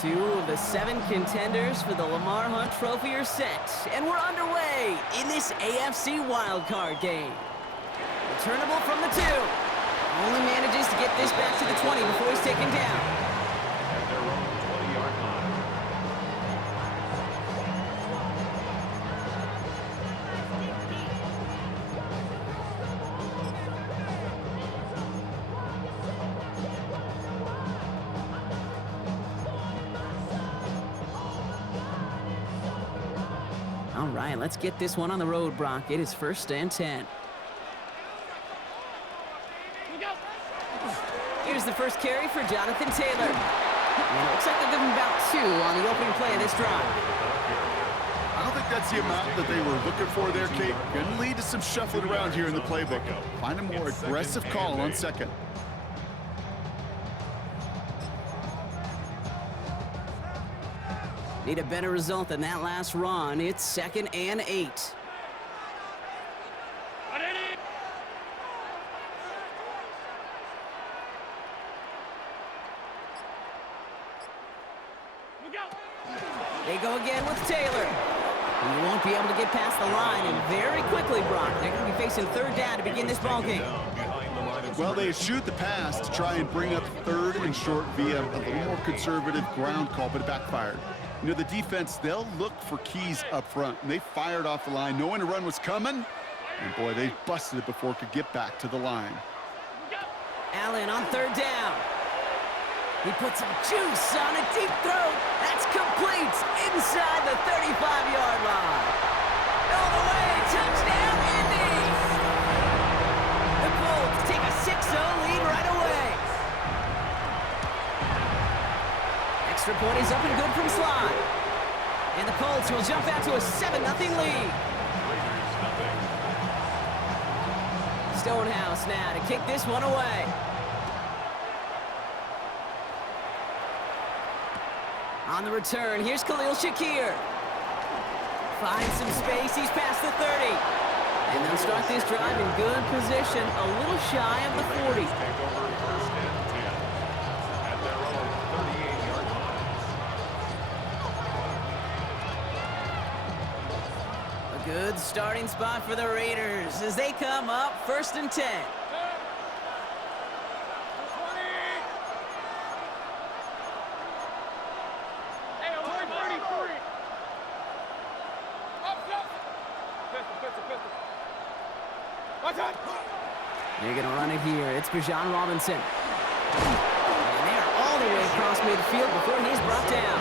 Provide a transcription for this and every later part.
2 of the 7 contenders for the Lamar Hunt Trophy are set, and we're underway in this AFC wildcard game. Returnable from the 2. Only manages to get this back to the 20 before he's taken down. At their own 20-yard line. All right, let's get this one on the road, Brock. It is 1st and 10. Here's the first carry for Jonathan Taylor. And it looks like they'll give him about 2 on the opening play of this drive. I don't think that's the amount that they were looking for there, Kate. Going to lead to some shuffling around here in the playbook. Find a more aggressive call on second. Need a better result than that last run. It's 2nd and 8. They go again with Taylor. He won't be able to get past the line, and very quickly, Brock, they're going to be facing 3rd down to begin this ballgame. Well, they shoot the pass to try and bring up 3rd and short via a little more conservative ground call, but it backfired. You know, the defense, they'll look for keys up front, and they fired off the line knowing a run was coming, and boy, they busted it before it could get back to the line. Allen on 3rd down. He puts some juice on a deep throw. That's complete inside the 35-yard line. All the way, touchdown, Indy! The Colts take a 6-0 lead right away. Extra point is up and good from Sly. And the Colts will jump out to a 7-0 lead. Stonehouse now to kick this one away. On the return, here's Khalil Shakir. Finds some space, he's past the 30. And they'll start this drive in good position, a little shy of the 40. Take over 1st and 10. At their own 38-yard line. A good starting spot for the Raiders as they come up 1st and 10. They're going to run it here. It's Bijan Robinson. And they're all the way across midfield before he's brought down.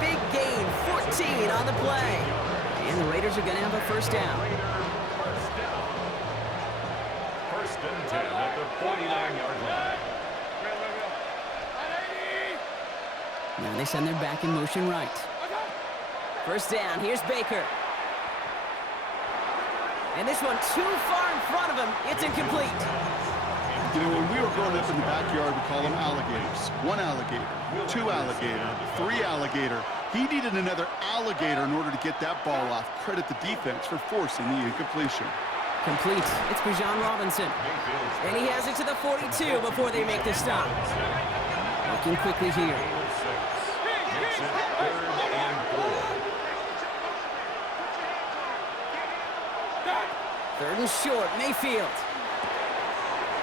Big gain, 14 on the play. And the Raiders are going to have a 1st down. 1st and 10 at the 49-yard line. Now they send their back in motion right. 1st down. Here's Baker. And this one too far in front of him. It's incomplete. You know, when we were growing up in the backyard, we call them alligators. 1 alligator, 2 alligator, 3 alligator. He needed another alligator in order to get that ball off. Credit the defense for forcing the incompletion. Complete. It's Bijan Robinson. And he has it to the 42 before they make the stop. Looking quickly here. Makes it 3rd and 4. 3rd and short, Mayfield.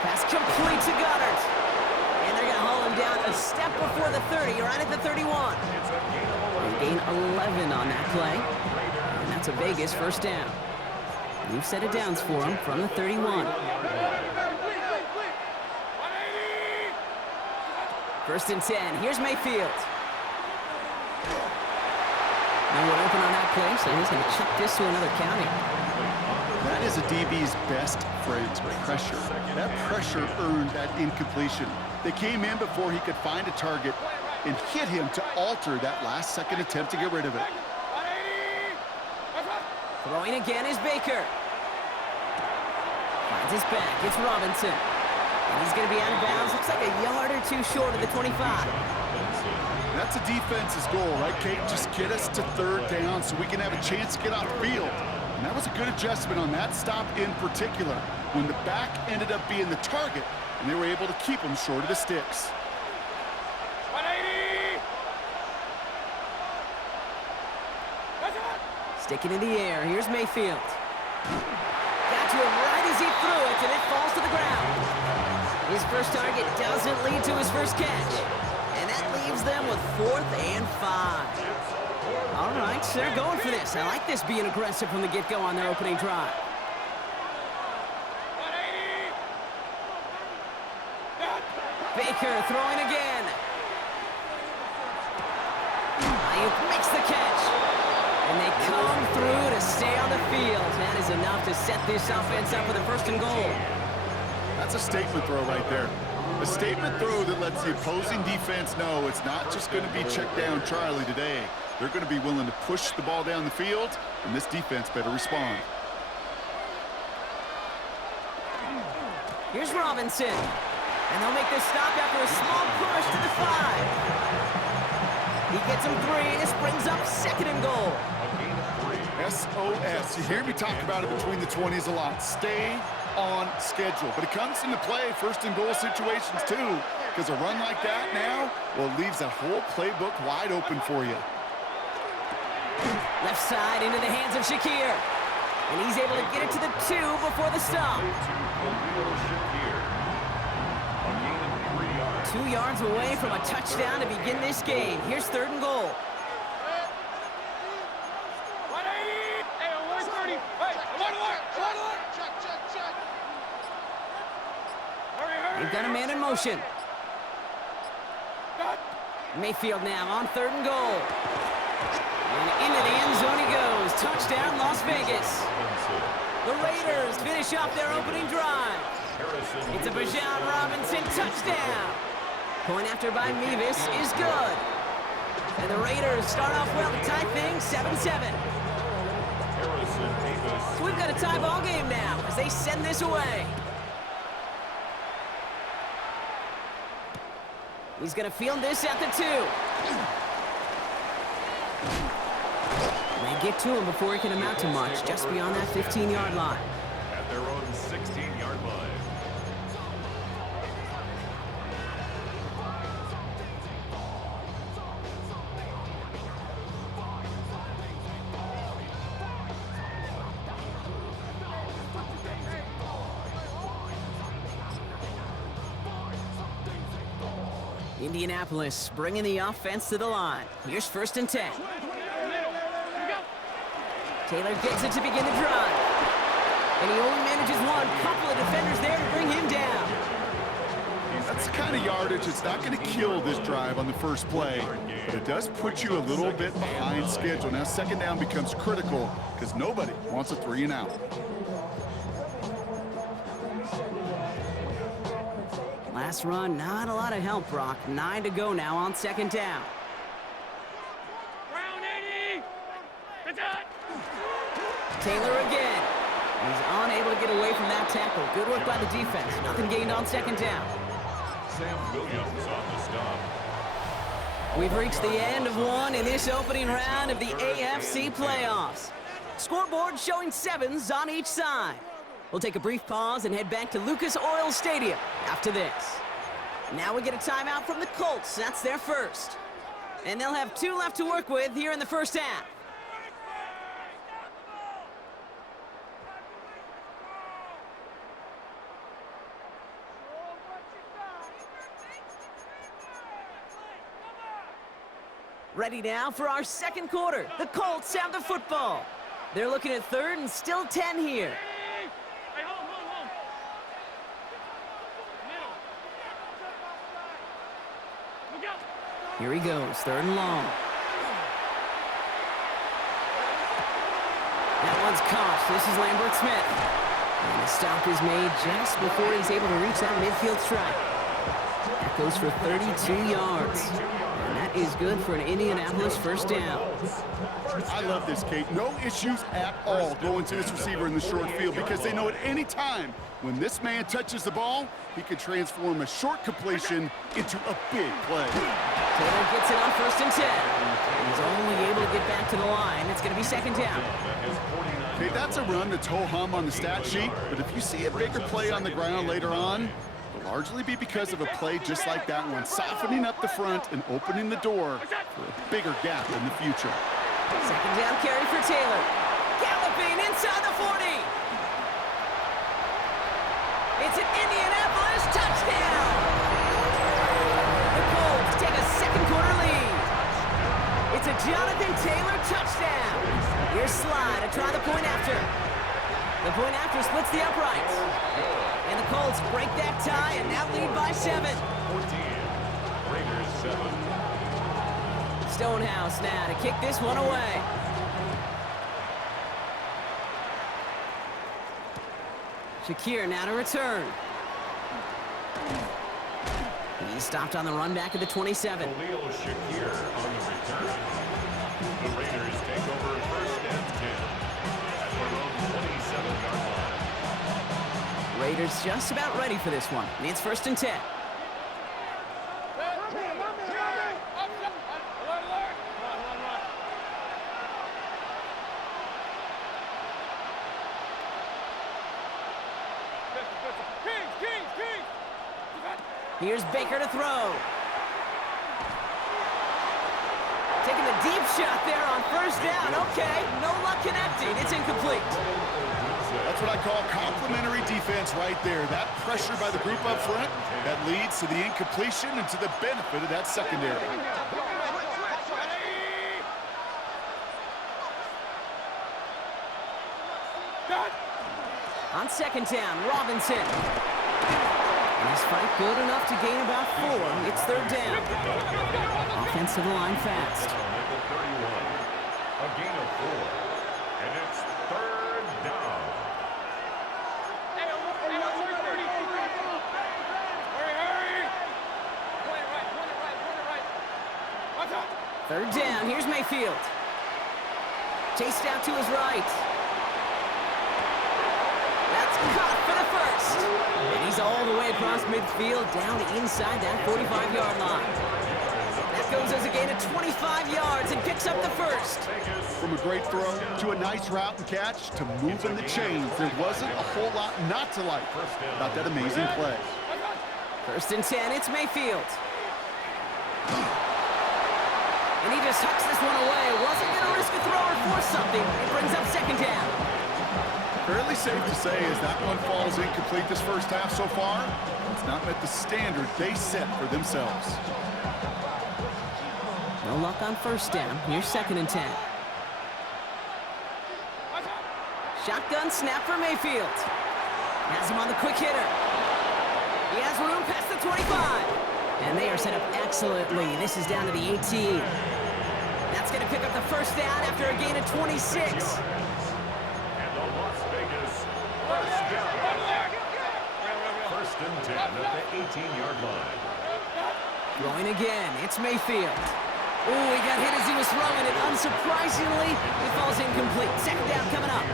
Pass complete to Goddard. And they're going to haul him down a step before the 30, right at the 31. They gain 11 on that play. And that's a Vegas 1st down. We've set it downs for him from the 31. 1st and 10. Here's Mayfield. No one open on that play, so he's going to chuck this to another county. That is a DB's best friend, pressure. That pressure earned that incompletion. They came in before he could find a target and hit him to alter that last-second attempt to get rid of it. Throwing again is Baker. Finds his back. It's Robinson. And he's going to be out of bounds. Looks like a yard or 2 short of the 25. That's a defense's goal, right, Kate? Just get us to 3rd down so we can have a chance to get off the field. And that was a good adjustment on that stop in particular, when the back ended up being the target, and they were able to keep him short of the sticks. 180! Sticking in the air. Here's Mayfield. Got to him right as he threw it, and it falls to the ground. His first target doesn't lead to his first catch. And that leaves them with 4th and 5. All right, so they're going for this. I like this being aggressive from the get-go on their opening drive. Baker throwing again. Ayuk makes the catch. And they come through to stay on the field. That is enough to set this offense up with a 1st and goal. That's a statement throw right there. A statement throw that lets the opposing defense know it's not just going to be check down Charlie today. They're going to be willing to push the ball down the field, and this defense better respond. Here's Robinson. And they'll make this stop after a small push to the 5. He gets him 3. This brings up 2nd and goal. SOS. You hear me talk about it between the 20s a lot. Stay on schedule. But it comes into play 1st and goal situations too, because a run like that now, well, leaves that whole playbook wide open for you. Left side into the hands of Shakir. And he's able to get it to the 2 before the stop. 2 yards away from a touchdown to begin this game. Here's 3rd and goal. They've got a man in motion. Mayfield now on 3rd and goal. And into the end zone he goes. Touchdown, Las Vegas. The Raiders finish off their opening drive. It's a Bijan Robinson touchdown. Point after by Mevis is good. And the Raiders start off well to tie things 7-7. So we've got a tie ball game now as they send this away. He's going to field this at the 2. They get to him before he can amount to much, just beyond that 15-yard line. At their own 16-yard line. Indianapolis bringing the offense to the line. Here's 1st and 10. Taylor gets it to begin the drive. And he only manages one. Couple of defenders there to bring him down. That's the kind of yardage that's not going to kill this drive on the first play, but it does put you a little bit behind schedule. Now 2nd down becomes critical because nobody wants a 3 and out. Last run, not a lot of help, Brock. 9 to go now on 2nd down. Taylor again. He's unable to get away from that tackle. Good work by the defense. Nothing gained on 2nd down. Sam Williams on the stop. We've reached the end of one in this opening round of the AFC playoffs. Scoreboard showing 7s on each side. We'll take a brief pause and head back to Lucas Oil Stadium after this. Now we get a timeout from the Colts. That's their first. And they'll have 2 left to work with here in the first half. Ready now for our 2nd quarter. The Colts have the football. They're looking at 3rd and still 10 here. Here he goes, 3rd and long. That one's caught. This is Lambert Smith. And the stop is made just before he's able to reach that midfield strike. That goes for 32 yards. And that is good for an Indianapolis 1st down. I love this, Kate. No issues at all going to this receiver in the short field because they know at any time when this man touches the ball, he can transform a short completion into a big play. Taylor gets it on 1st and 10. He's only able to get back to the line. It's going to be 2nd down. Okay, that's a run that's ho-hum on the stat sheet, but if you see a bigger play on the ground later on, it'll largely be because of a play just like that one, softening up the front and opening the door for a bigger gap in the future. Second down carry for Taylor. Galloping inside the 40. It's an Indianapolis touchdown. The Colts take a second quarter lead. It's a Jonathan Taylor touchdown. Here's Sly to try the point after. The point after splits the uprights. And the Colts break that tie and now lead by 7. 14. Raiders 7. Stonehouse now to kick this one away. Shakir now to return. He's stopped on the run back at the 27. Khalil Shakir on the return. The Raiders take over first and 10 at their own 27-yard line. Raiders just about ready for this one. And it's first and 10. Here's Baker to throw. Taking the deep shot there on first down. Okay, no luck connecting. It's incomplete. That's what I call complimentary defense right there. That pressure by the group up front, that leads to the incompletion and to the benefit of that secondary. On second down, Robinson. And his fight good enough to gain about 4. It's third down. Offensive line fast. A gain of 4. And it's third down. Third down, here's Mayfield. Chased out to his right. That's caught for the first. And he's all the way across midfield, down inside that 45-yard line. That goes as a gain of 25 yards and picks up the first. From a great throw to a nice route and catch to moving the chains, there wasn't a whole lot not to like about that amazing play. First and 10, it's Mayfield. And he just hucks this one away. Wasn't going to risk a throw or force something. It brings up second down. Fairly safe to say as that one falls incomplete this first half so far, it's not met the standard they set for themselves. No luck on first down. Here's second and 10. Shotgun snap for Mayfield. Has him on the quick hitter. He has room past the 25. And they are set up excellently. This is down to the 18. That's going to pick up the first down after a gain of 26. And the Las Vegas first down. First and 10 at the 18-yard line. Throwing again. It's Mayfield. Ooh, he got hit as he was throwing it. Unsurprisingly, it falls incomplete. Second down coming up.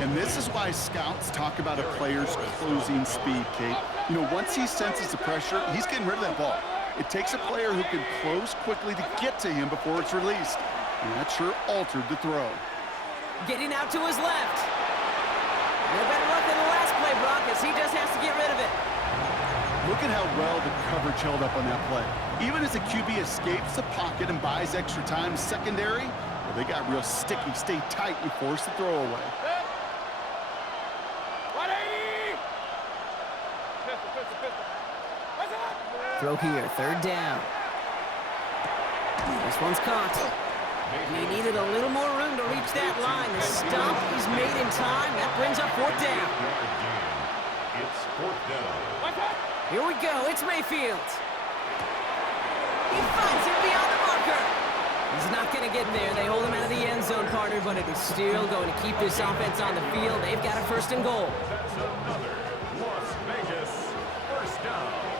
And this is why scouts talk about a player's closing speed, Kate. You know, once he senses the pressure, he's getting rid of that ball. It takes a player who can close quickly to get to him before it's released. And that sure altered the throw. Getting out to his left. No better luck than the last play, Brock, as he just has to get rid of it. Look at how well the coverage held up on that play. Even as the QB escapes the pocket and buys extra time secondary, well, they got real sticky, stay tight, and force the throw away. Throw here, third down. This one's caught. He needed a little more room to reach that line. The stop is made in time. That brings up fourth down. It's fourth down. Here we go. It's Mayfield. He finds it beyond the marker. He's not going to get there. They hold him out of the end zone, partner, but it is still going to keep this offense on the field. They've got a first and goal. That's another Las Vegas first down.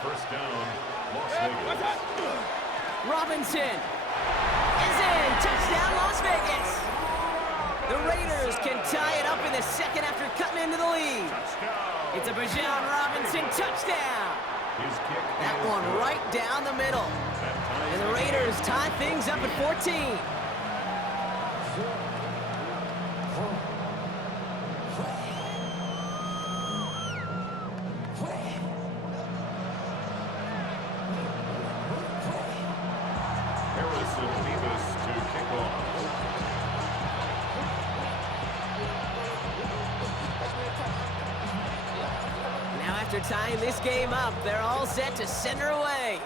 First down, Las Vegas. Robinson is in. Touchdown, Las Vegas. The Raiders can tie it up in the second after cutting into the lead. It's a Bijan Robinson touchdown. That one right down the middle. And the Raiders tie things up at 14. Harrison Davis to kick After tying this game up, they're all set to send her away.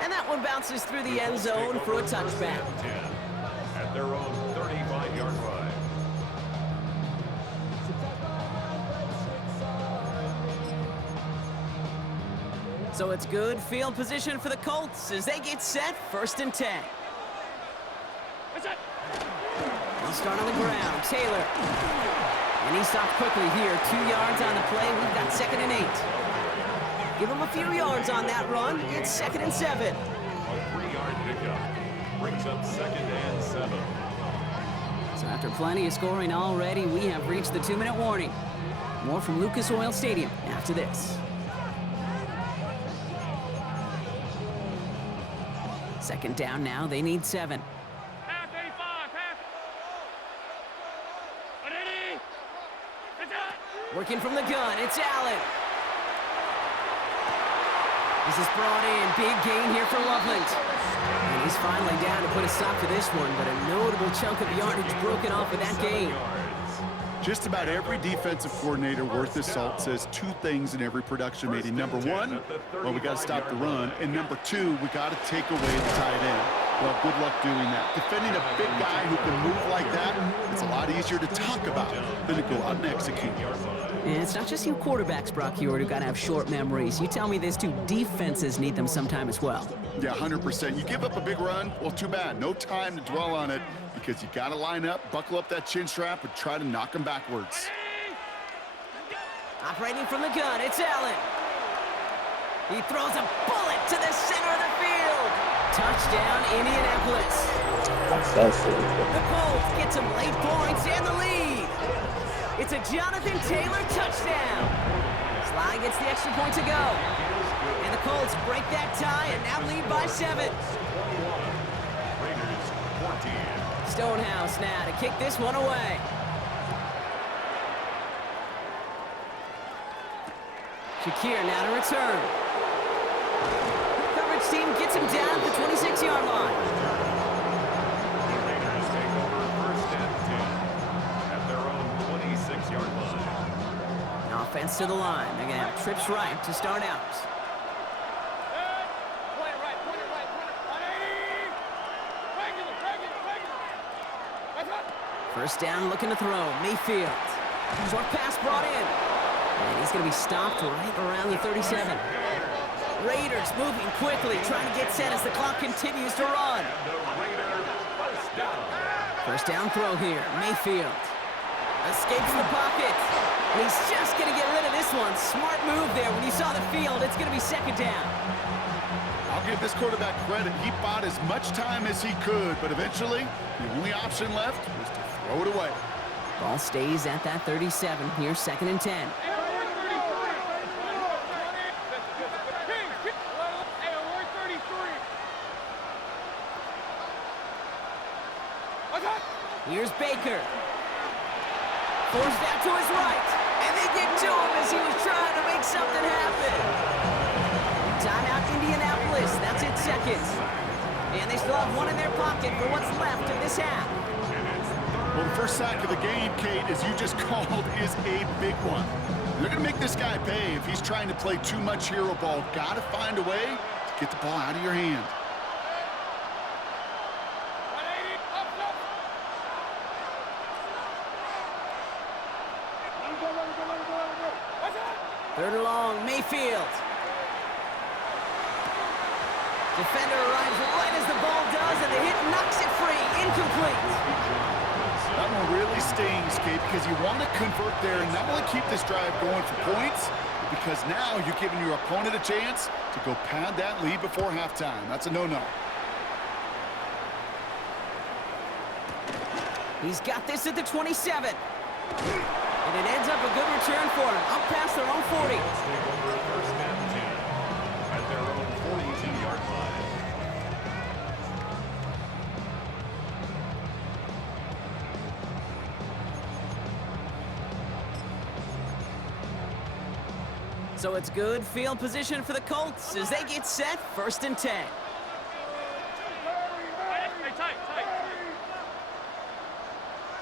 And that one bounces through the end zone for a touchback. At their own 35-yard line. So it's good field position for the Colts as they get set, 1st and 10. They'll start on the ground. Taylor. And he stopped quickly here. 2 yards on the play. We've got 2nd and 8. Give him a few yards on that run. It's 2nd and 7. A 3-yard pickup brings up 2nd and 7. So after plenty of scoring already, we have reached the 2-minute warning. More from Lucas Oil Stadium after this. 2nd down now. They need 7. Working from the gun, it's Allen. This is brought in. Big gain here for Loveland. And he's finally down to put a stop to this one, but a notable chunk of yardage broken off with that gain. Just about every defensive coordinator worth his salt says 2 things in every production meeting. Number 1, well, we got to stop the run. And number 2, we got to take away the tight end. Well, good luck doing that. Defending a big guy who can move like that, it's a lot easier to talk about than to go out and execute. And it's not just you quarterbacks, Brock Heward, who got to have short memories. You tell me these 2 defenses need them sometime as well. Yeah, 100%. You give up a big run, well, too bad. No time to dwell on it because you got to line up, buckle up that chin strap, and try to knock them backwards. Operating from the gun, it's Allen. He throws a bullet to the center of the field. Touchdown, Indianapolis. The Colts get some late points and the lead. It's a Jonathan Taylor touchdown. Sly gets the extra point to go. And the Colts break that tie and now lead by 7. Raiders 14. Stonehouse now to kick this one away. Shakir now to return. Coverage team gets him down at the 26-yard line. The Raiders take over 1st and 10 at their own 26-yard line. Offense to the line. They're going to have trips right to start out. First down, looking to throw. Mayfield. Short pass brought in. And he's going to be stopped right around the 37. Raiders moving quickly, trying to get set as the clock continues to run. First down throw here. Mayfield escapes the pocket. And he's just going to get rid of this one. Smart move there. When you saw the field, it's going to be 2nd down. I'll give this quarterback credit. He bought as much time as he could, but eventually, the only option left was to throw it away. Ball stays at that 37. Here's 2nd and 10. Here's Baker. Forced out to his right. And they get to him as he was trying to make something happen. Timeout Indianapolis. That's it, 2nd. And they still have one in their pocket for what's left of this half. Well, the first sack of the game, Kate, as you just called, is a big one. They're going to make this guy pay if he's trying to play too much hero ball. Got to find a way to get the ball out of your hand. Third and long, Mayfield. Defender arrives right as the ball does, and the hit knocks it free. Incomplete. That one really stings, Kate, because you want to convert there and not only keep this drive going for points, but because now you're giving your opponent a chance to go pad that lead before halftime. That's a no-no. He's got this at the 27. And it ends up a good return for him, up past their own 40. Let's take over 1st and 10 at their own 42-yard line. So it's good field position for the Colts as they get set, 1st and 10. Hey, tight.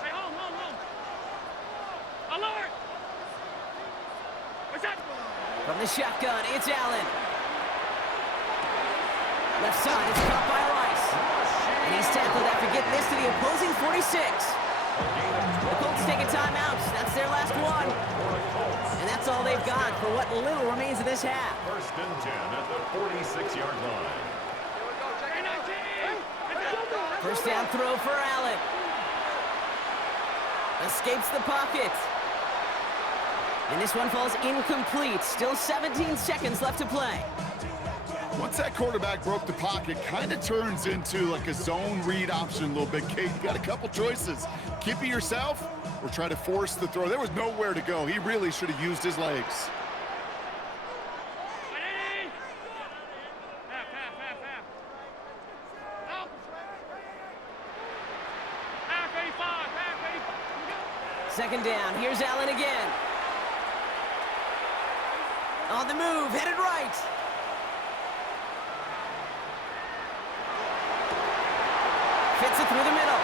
Hey, home. Alert! the shotgun, it's Allen. Left side, it's caught by Rice. And he's tackled after getting this to the opposing 46. The Colts take a timeout. That's their last one. And that's all they've got for what little remains of this half. First and 10 at the 46-yard line. First down throw for Allen. Escapes the pocket. And this one falls incomplete. Still 17 seconds left to play. Once that quarterback broke the pocket, kind of turns into like a zone read option a little bit. Kate, you got a couple choices. Keep it yourself or try to force the throw. There was nowhere to go. He really should have used his legs. Second down. Here's Allen again. On the move, headed right. Fits it through the middle.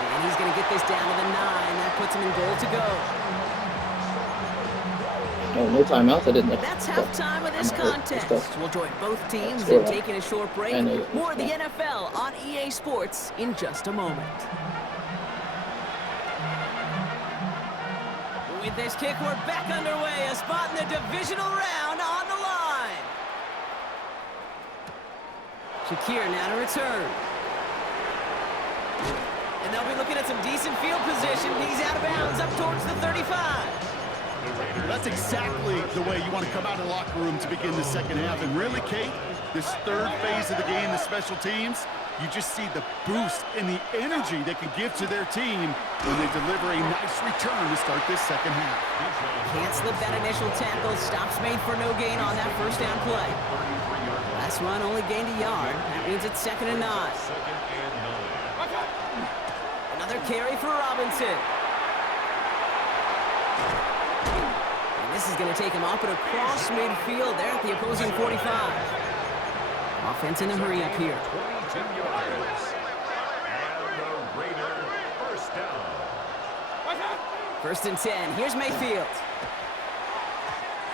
And he's going to get this down to the 9. That puts him in goal to go. Oh, no timeouts. I didn't. That's halftime of this contest. We'll join both teams in taking a short break. More of the NFL on EA Sports in just a moment. With this kick, we're back underway. A spot in the divisional round on the line. Shakir now to return. And they'll be looking at some decent field position. He's out of bounds up towards the 35. That's exactly the way you want to come out of the locker room to begin the second half. And really, Kate, this third phase of the game, the special teams, you just see the boost and the energy they can give to their team when they deliver a nice return to start this second half. Can't slip that initial tackle. Stops made for no gain on that first down play. Last run only gained a yard. That means it's 2nd and 9. Another carry for Robinson. And this is going to take him up and across midfield there at the opposing 45. Offense in a hurry up here. 22 yards. And the Raider first down. First and 10. Here's Mayfield.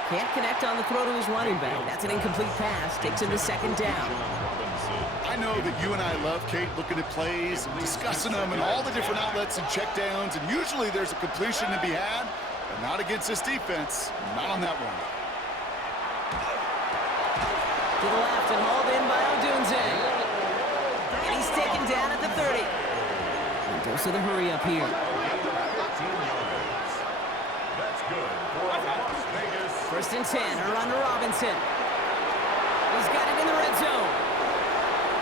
Can't connect on the throw to his running back. That's an incomplete pass. Takes him to 2nd down. I know that you and I love, Kate, looking at plays, and discussing them, and all the different outlets and checkdowns, and usually there's a completion to be had, but not against this defense. Not on that one. To the left and hauled in by Odunze. And he's taken down at the 30. And goes to the hurry up here. That's good for Las Vegas. First and 10, a run to Robinson. He's got it in the red zone.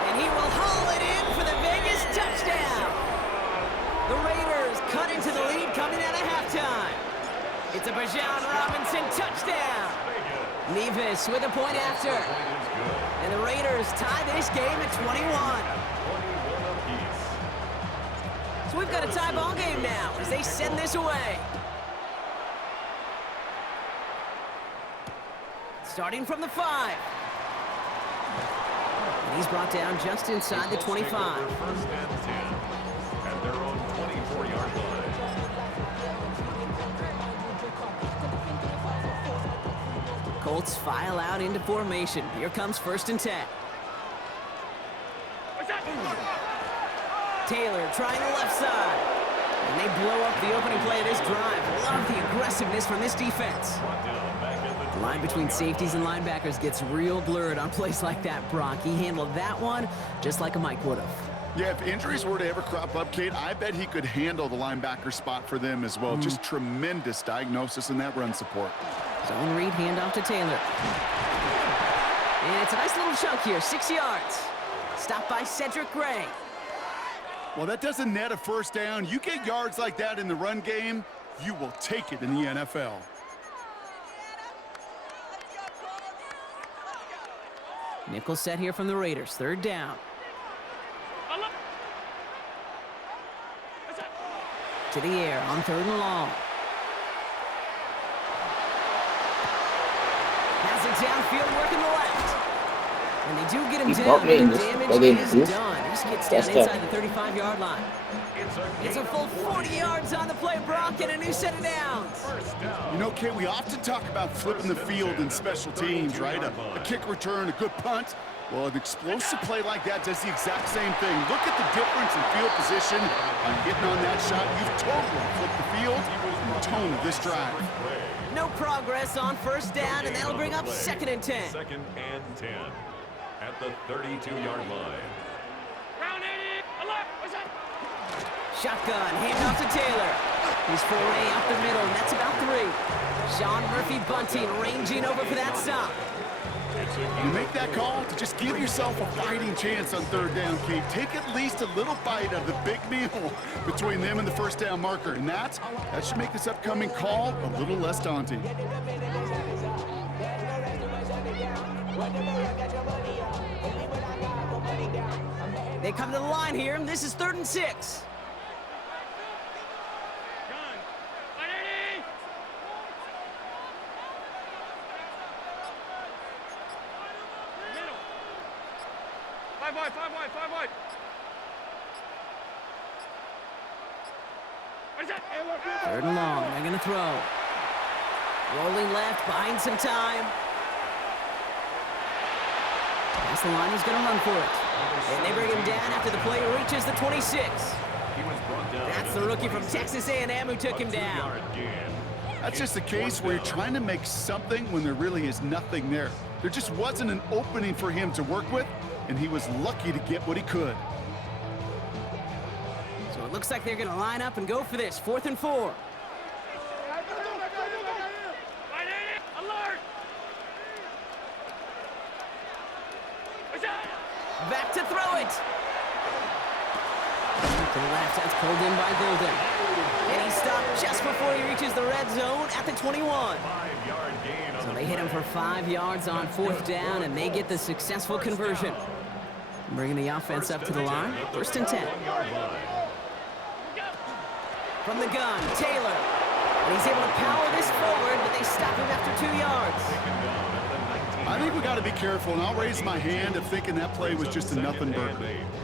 And he will haul it in for the Vegas touchdown. The Raiders cut into the lead coming out of halftime. It's a Bijan Robinson touchdown. Nevis with a point after. And the Raiders tie this game at 21. So we've got a tie ball game now as they send this away. Starting from the 5. And he's brought down just inside the 25. First and 10 at their own 24-yard line. Colts file out into formation. Here comes 1st and 10. Taylor trying the left side. And they blow up the opening play of this drive. Love the aggressiveness from this defense. The line between safeties and linebackers gets real blurred on plays like that, Brock. He handled that one just like a Mike would have. Yeah, if injuries were to ever crop up, Kate, I bet he could handle the linebacker spot for them as well. Just tremendous diagnosis in that run support. Zone read, handoff to Taylor. And it's a nice little chunk here, 6 yards. Stopped by Cedric Gray. Well, that doesn't net a first down. You get yards like that in the run game, you will take it in the NFL. Nickel set here from the Raiders, 3rd down. To the air on 3rd and long. Has it downfield, working the left. And they do get him He down, bumped me but and the just damage dug in. is Oof. done. He just gets That's down tough. inside the 35-yard line. It's a full 40 yards on the play, Brock, and a new set of downs. You know, Kate, we often talk about flipping the field in special teams, right? A kick return, a good punt. Well, an explosive play like that does the exact same thing. Look at the difference in field position on getting on that shot. You've totally flipped the field and the tone of this drive. No progress on first down, and that'll bring up 2nd and 10. 2nd and 10 at the 32-yard line. Shotgun, handoff to Taylor. He's 4A up the middle, and that's about 3. Sean Murphy-Bunting ranging over for that stop. You make that call to just give yourself a fighting chance on 3rd down, Kate. Take at least a little bite of the big meal between them and the first down marker, and that should make this upcoming call a little less daunting. They come to the line here, and this is 3rd and 6. Five wide. 3rd and long, they're gonna throw. Rolling left, buying some time. That's the line, he's gonna run for it. And they bring him down after the play reaches the 26. That's the rookie from Texas A&M who took him down. That's just a case where you're trying to make something when there really is nothing there. There just wasn't an opening for him to work with, and he was lucky to get what he could. So it looks like they're gonna line up and go for this, 4th and 4. Back to throw it. To the left, that's pulled in by Golden. And he stopped just before he reaches the red zone at the 21. So they hit him for 5 yards on 4th down, and they get the successful conversion. Bringing the offense up to the line, 1st and 10. From the gun, Taylor. And he's able to power this forward, but they stop him after 2 yards. I think we got to be careful, and I'll raise my hand of thinking that play was just a nothing burger.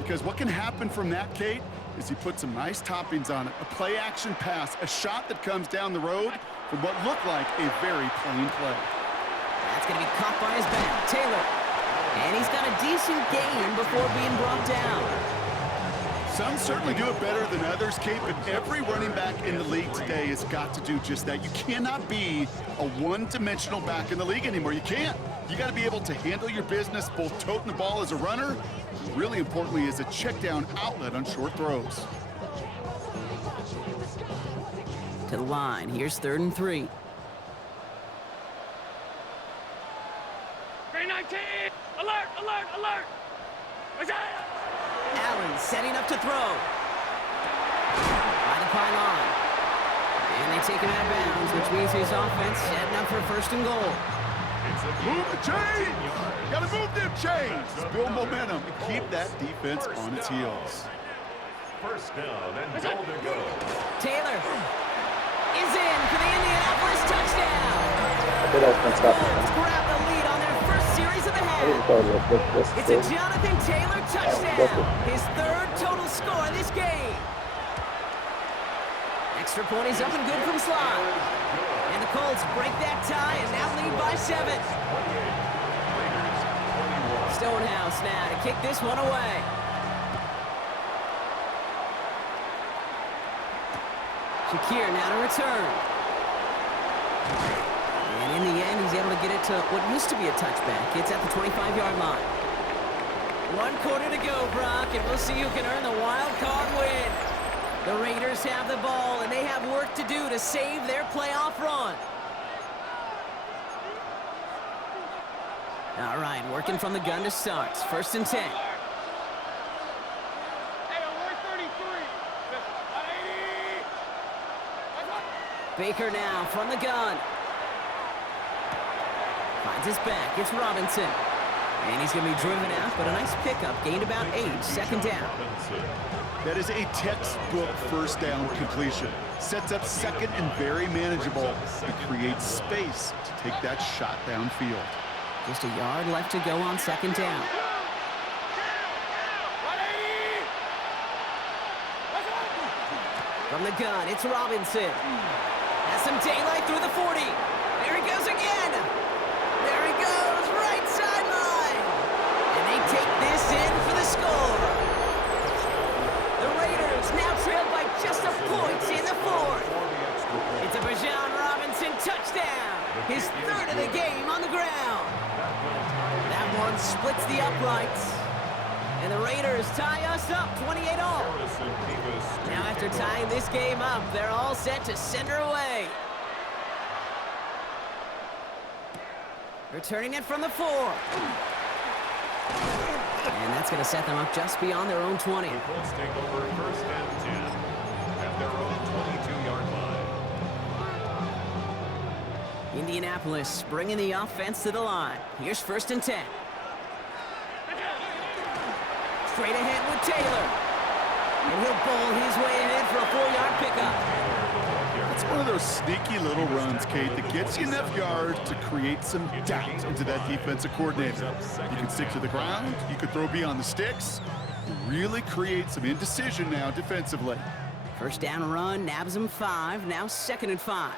Because what can happen from that, Kate, is he put some nice toppings on it. A play-action pass, a shot that comes down the road from what looked like a very plain play. That's going to be caught by his back, Taylor. And he's got a decent gain before being brought down. Some certainly do it better than others, Kate, but every running back in the league today has got to do just that. You cannot be a one-dimensional back in the league anymore. You can't. You got to be able to handle your business, both toting the ball as a runner, and really importantly as a check-down outlet on short throws. To the line, here's 3rd and 3. 19! Alert! Allen setting up to throw. By the pylon. And they take him out of bounds, which means his offense setting up for 1st and goal. Move the chains! Got to move them chains! Build momentum and keep that defense on its heels. 1st down and goal to go. Taylor is in for the Indianapolis touchdown. Good offense. Wolves grab the lead on their first series of the half. It's a Jonathan Taylor touchdown, his 3rd total score in this game. Extra point is up and good from slot. And the Colts break that tie and now lead by 7. Stonehouse now to kick this one away. Shakir now to return. And in the end, he's able to get it to what used to be a touchback. It's at the 25-yard line. 1 quarter to go, Brock, and we'll see who can earn the wild card win. The Raiders have the ball, and they have work to do to save their playoff run. All right, working from the gun to start. 1st and 10. Baker now from the gun. Finds his back. It's Robinson. And he's going to be driven out, but a nice pickup. Gained about 8. 2nd down. That is a textbook 1st down completion. Sets up 2nd and very manageable and creates space to take that shot downfield. Just a yard left to go on 2nd down. From the gun, it's Robinson. Has some daylight through the 40. There he goes again. There he goes, right sideline. And they take this in for the score. The Raiders now trail by just a point in the fourth. It's a Bijan Robinson touchdown. His third of the game on the ground. That one splits the uprights. And the Raiders tie us up 28-all. Now after tying this game up, they're all set to send her away. Returning it from the 4. And that's going to set them up just beyond their own 20. The Colts take over first and 10 at their own 22-yard line. Indianapolis bringing the offense to the line. Here's first and 10. Straight ahead with Taylor. And he'll bowl his way ahead for a 4-yard pickup. It's one of those sneaky little runs, Kate, that gets you enough yards to create some doubt into that defensive coordinator. You can stick to the ground. You could throw beyond the sticks. Really create some indecision now defensively. First down run, nabs him 5. Now 2nd and 5.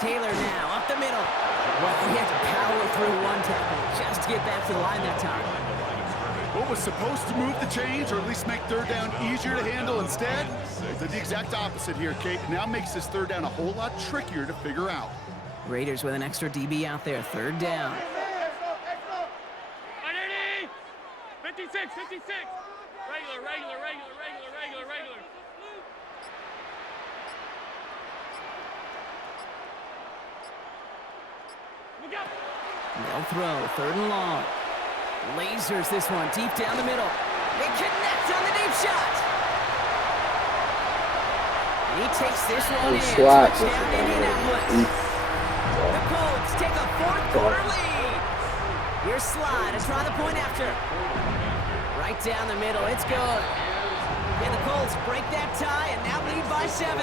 Taylor now up the middle. Well, he had to power through one tackle just to get back to the line that time. What was supposed to move the chains, or at least make third down easier to handle instead, did the exact opposite here, Kate. Now makes this third down a whole lot trickier to figure out. Raiders with an extra DB out there, third down. 180! 56, 56! Regular. Look out! They'll throw, third and long. Lasers this one deep down the middle. They connect on the deep shot. And he takes this one in. Touchdown Indianapolis. The Colts take a fourth-quarter lead. Here's Slide to try the point after. Right down the middle, it's good. And the Colts break that tie and now lead by 7.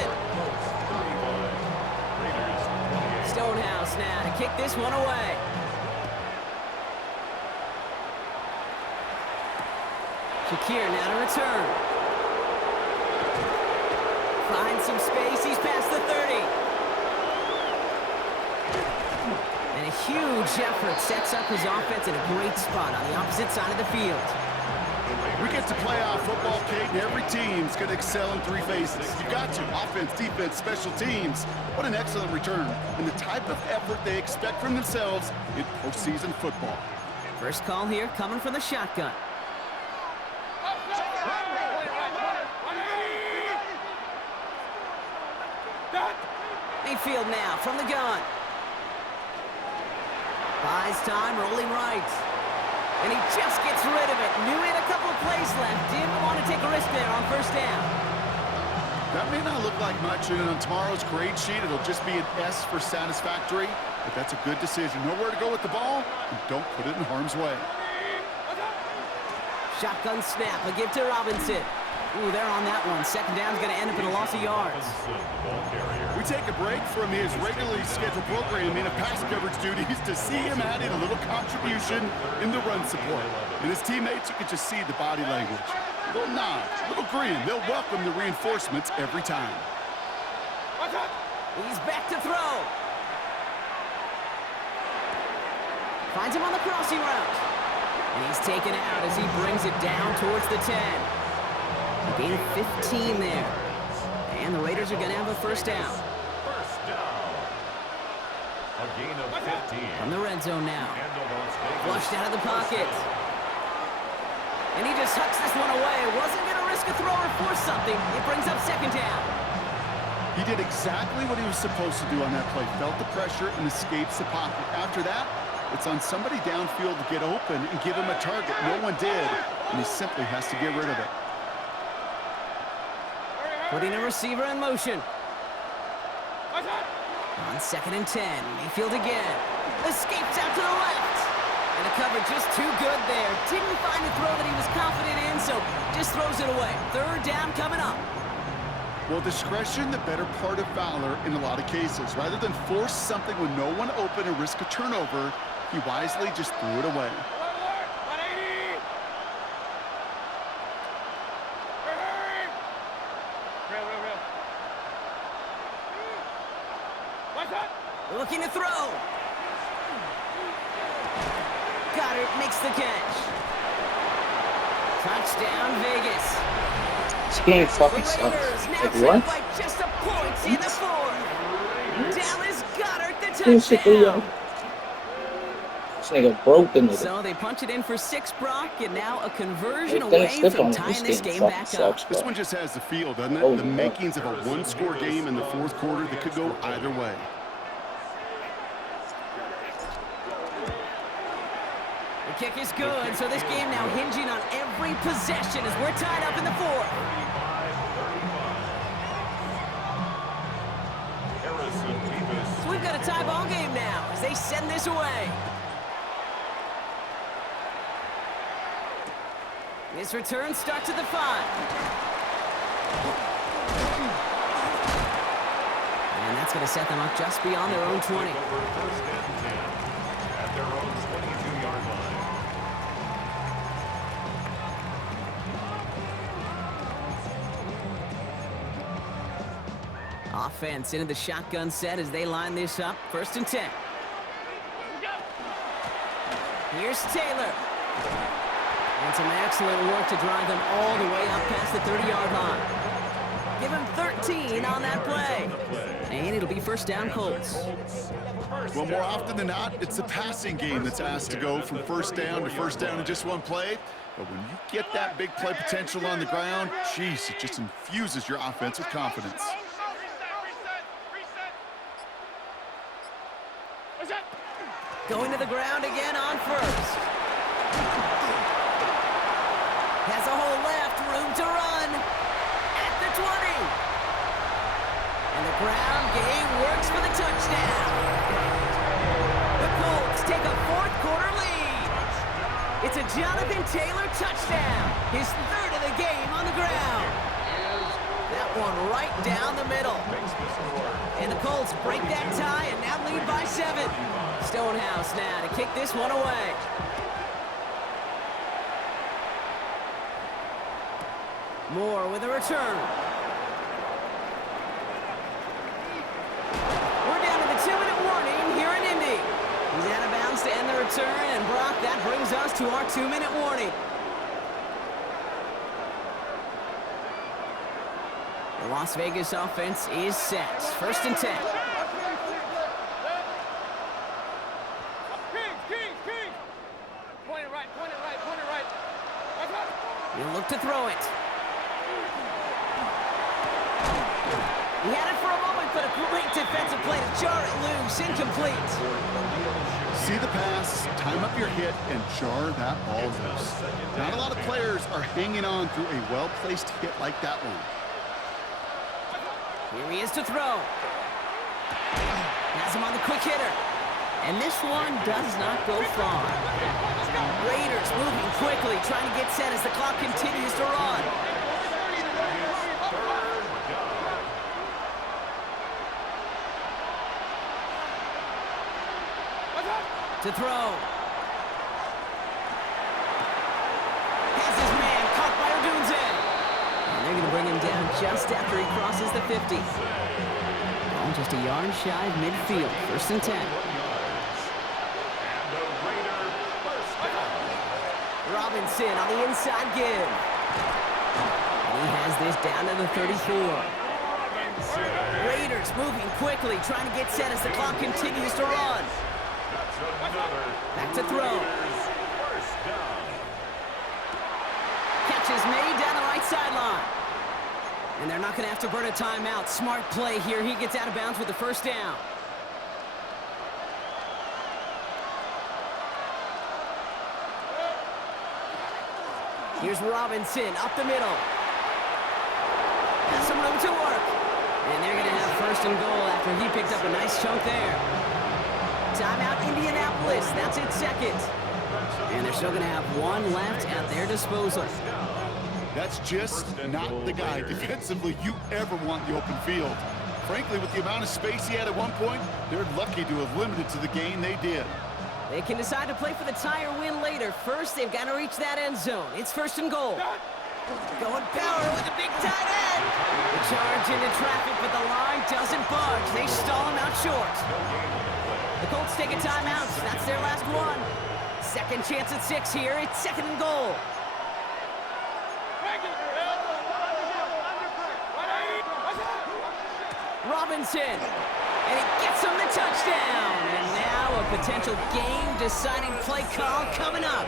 Stonehouse now to kick this one away. Shakir now to return. Finds some space, he's past the 30. And a huge effort sets up his offense in a great spot on the opposite side of the field. We get to playoff football, Kate, and every team's going to excel in 3 phases. You got to. Offense, defense, special teams. What an excellent return. And the type of effort they expect from themselves in postseason football. First call here coming from the shotgun. Mayfield now from the gun. Buys time, rolling right. And he just gets rid of it. Knew he had a couple of plays left. Didn't want to take a risk there on first down. That may not look like much, and on tomorrow's grade sheet, it'll just be an S for satisfactory. But that's a good decision. Nowhere to go with the ball, and don't put it in harm's way. Shotgun snap, a give to Robinson. Ooh, they're on that one. Second down's going to end up in a loss of yards. We take a break from his regularly scheduled programming of pass coverage duties to see him adding a little contribution in the run support. And his teammates, you can just see the body language. A little nod, a little grin. They'll welcome the reinforcements every time. He's back to throw. Finds him on the crossing route. And he's taken out as he brings it down towards the 10. A gain of 15 there. And the Raiders are going to have a first down. First down. A gain of 15. From the red zone now. And the Las Vegas Flushed out of the pocket. And he just hucks this one away. Wasn't going to risk a throw or force something. It brings up second down. He did exactly what he was supposed to do on that play. Felt the pressure and escapes the pocket. After that, it's on somebody downfield to get open and give him a target. No one did, and he simply has to get rid of it. Putting a receiver in motion. On 2nd and 10, Mayfield again. Escapes out to the left. And the coverage just too good there. Didn't find a throw that he was confident in, so just throws it away. Third down coming up. Well, discretion, the better part of valor in a lot of cases. Rather than force something with no one open and risk a turnover, he wisely just threw it away. Looking to throw. Goddard makes the catch. Touchdown, Vegas. This game The fucking sucks. Raiders now Like, trailed what? by just a point in the fourth. Dallas Goddard the Basically, touchdown. this nigga broke the nigga. So they punch it in for 6, Brock, and now a conversion Hey, away thanks, from Stefan. tying This this game game fucking back sucks, up. This bro. one just has the feel, doesn't it? Oh, The yeah. makings of a one-score game in the fourth quarter that could go either way. The kick is good, so this game now hinging on every possession as we're tied up in the fourth. So we've got a tie ball game now as they send this away. This return starts at the 5. And that's going to set them up just beyond their own 20. First and 10 at their own 22-yard line. Offense into the shotgun set as they line this up. First and 10. Here's Taylor. And some excellent work to drive them all the way up past the 30-yard line. Give him 13 on that play. And it'll be first down, Colts. Well, more often than not, it's the passing game that's asked to go from first down in just one play. But when you get that big play potential on the ground, geez, it just infuses your offense with confidence. Going to the ground again on first. Has a hole left, room to run. At the 20. And the ground game works for the touchdown. The Colts take a fourth quarter lead. It's a Jonathan Taylor touchdown. His third of the game on the ground. That one right down the middle. And the Colts break that tie and now lead by 7. Stonehouse now to kick this one away. Moore with a return. We're down to the 2-minute warning here in Indy. He's out of bounds to end the return, and Brock, that brings us to our 2-minute warning. The Las Vegas offense is set. First and 10. You look to throw it. He had it for a moment, but a great defensive play to jar it loose. Incomplete. See the pass, time up your hit, and jar that ball loose. Not a lot of players are hanging on through a well-placed hit like that one. Here he is to throw. Has him on the quick hitter. And this one does not go far. Raiders moving quickly, trying to get set as the clock continues to run. To throw. Has his man caught by Odunze. And they're going to bring him down just after he crosses the 50. Ball just a yard shy of midfield. First and 10. Robinson on the inside give. And he has this down to the 34. Raiders moving quickly, trying to get set as the clock continues to run. Back to throw. Catch is made down the right sideline. And they're not going to have to burn a timeout. Smart play here. He gets out of bounds with the first down. Here's Robinson up the middle. Has some room to work. And they're going to have first and goal after he picked up a nice chunk there. Timeout Indianapolis. That's its second. And they're still going to have one left at their disposal. That's just not the guy defensively you ever want the open field. Frankly, with the amount of space he had at one point, they're lucky to have limited to the gain they did. They can decide to play for the tie or win later. First, they've got to reach that end zone. It's first and goal. Going power with a big tight end. The charge into traffic, but the line doesn't budge. They stall him out short. Colts take a timeout. That's their last one. Second chance at 6 here. It's second and goal. Robinson, and he gets him the touchdown. And now a potential game-deciding play call coming up.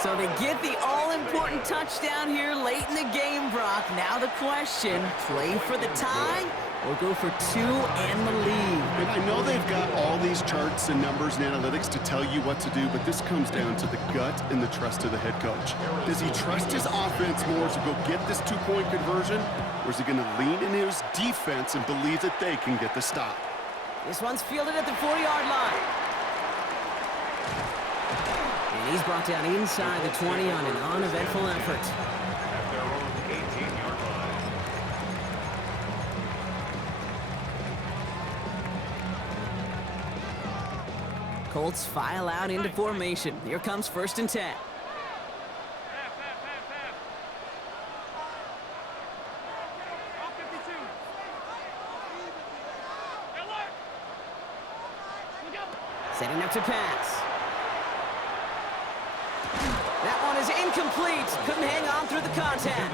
So they get the all-important touchdown here late in the game, Brock. Now the question, play for the tie or go for 2 and the lead? And I know they've got all these charts and numbers and analytics to tell you what to do, but this comes down to the gut and the trust of the head coach. Does he trust his offense more to go get this 2-point conversion, or is he going to lean into his defense and believe that they can get the stop? This one's fielded at the 40-yard line. And he's brought down inside the 20 on an uneventful effort. At their own 18-yard line. Colts file out into formation. Here comes 1st and 10. Setting up to pass. That one is incomplete. Couldn't hang on through the contact.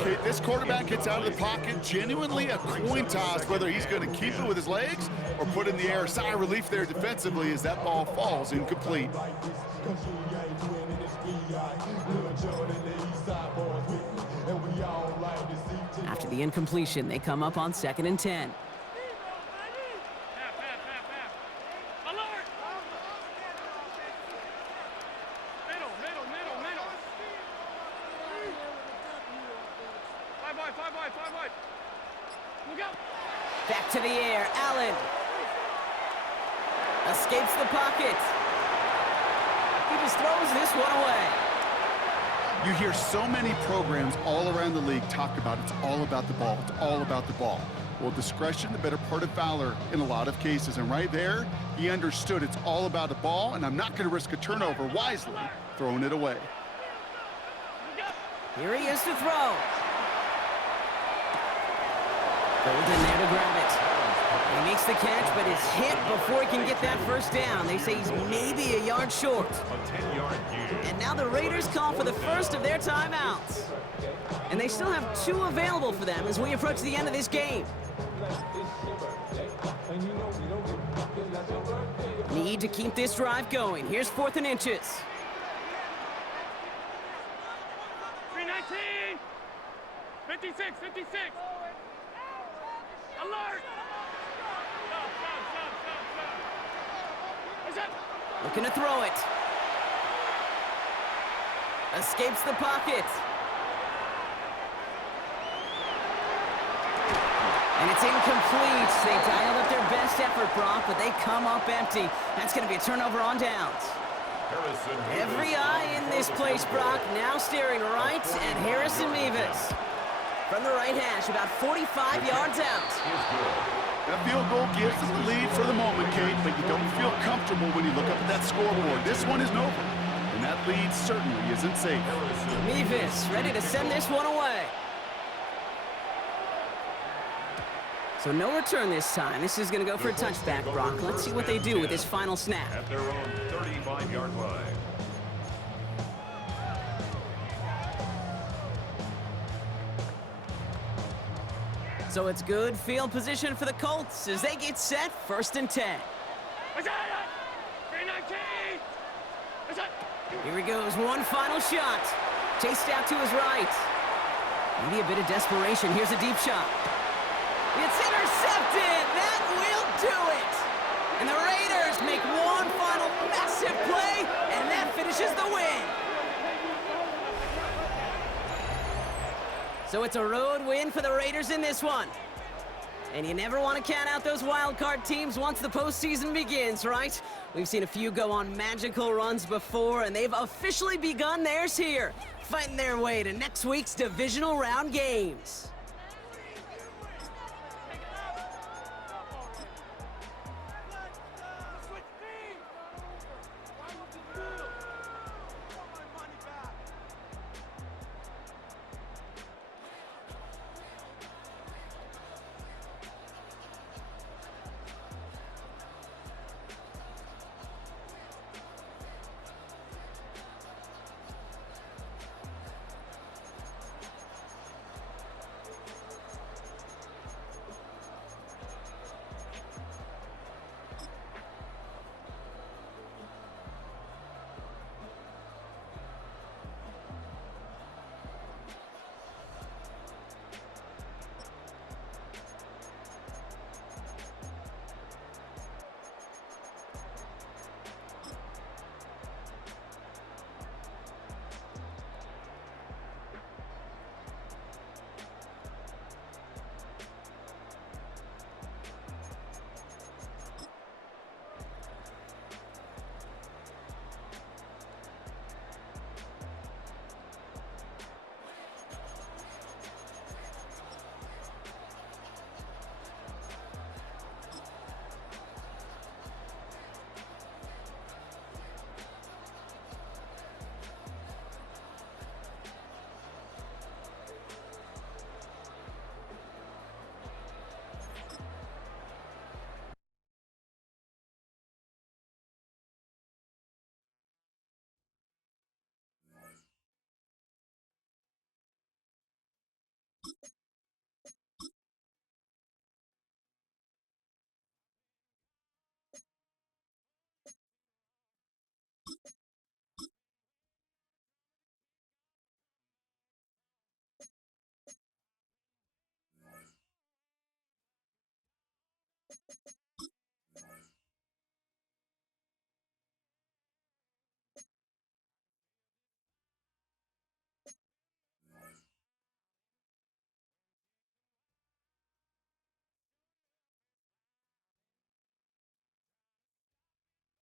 Okay, this quarterback gets out of the pocket, genuinely a coin toss, whether he's going to keep it with his legs or put it in the air. Sigh of relief there defensively as that ball falls incomplete. After the incompletion, they come up on 2nd and 10. Back to the air, Allen. Escapes the pocket. He just throws this one away. You hear so many programs all around the league talk about it's all about the ball. It's all about the ball. Well, discretion, the better part of valor in a lot of cases. And right there, he understood it's all about the ball, and I'm not going to risk a turnover wisely, throwing it away. Here he is to throw. Golden there to grab it. He makes the catch, but is hit before he can get that first down. They say he's maybe a yard short. And now the Raiders call for the first of their timeouts. And they still have 2 available for them as we approach the end of this game. Need to keep this drive going. Here's 4th and inches. 319! 56, 56! Alert! Stop. Looking to throw it. Escapes the pocket. And it's incomplete. They dialed up their best effort, Brock, but they come up empty. That's going to be a turnover on downs. Every eye in this place, Brock, now staring right at Harrison Mevis. From the right hash, about 45 yards out. That field goal gives them the lead for the moment, Kate, but you don't feel comfortable when you look up at that scoreboard. This one isn't over, and that lead certainly isn't safe. Mevis ready to send this one away. So no return this time. This is going to go for a touchback, Brock. Let's see what they do with this final snap. At their own 35-yard line. So it's good field position for the Colts as they get set, 1st and 10. Here he goes, one final shot. Chased out to his right. Maybe a bit of desperation. Here's a deep shot. It's intercepted. That will do it. And the Raiders make one final massive play, and that finishes the win. So it's a road win for the Raiders in this one. And you never want to count out those wild card teams once the postseason begins, right? We've seen a few go on magical runs before, and they've officially begun theirs here, fighting their way to next week's divisional round games.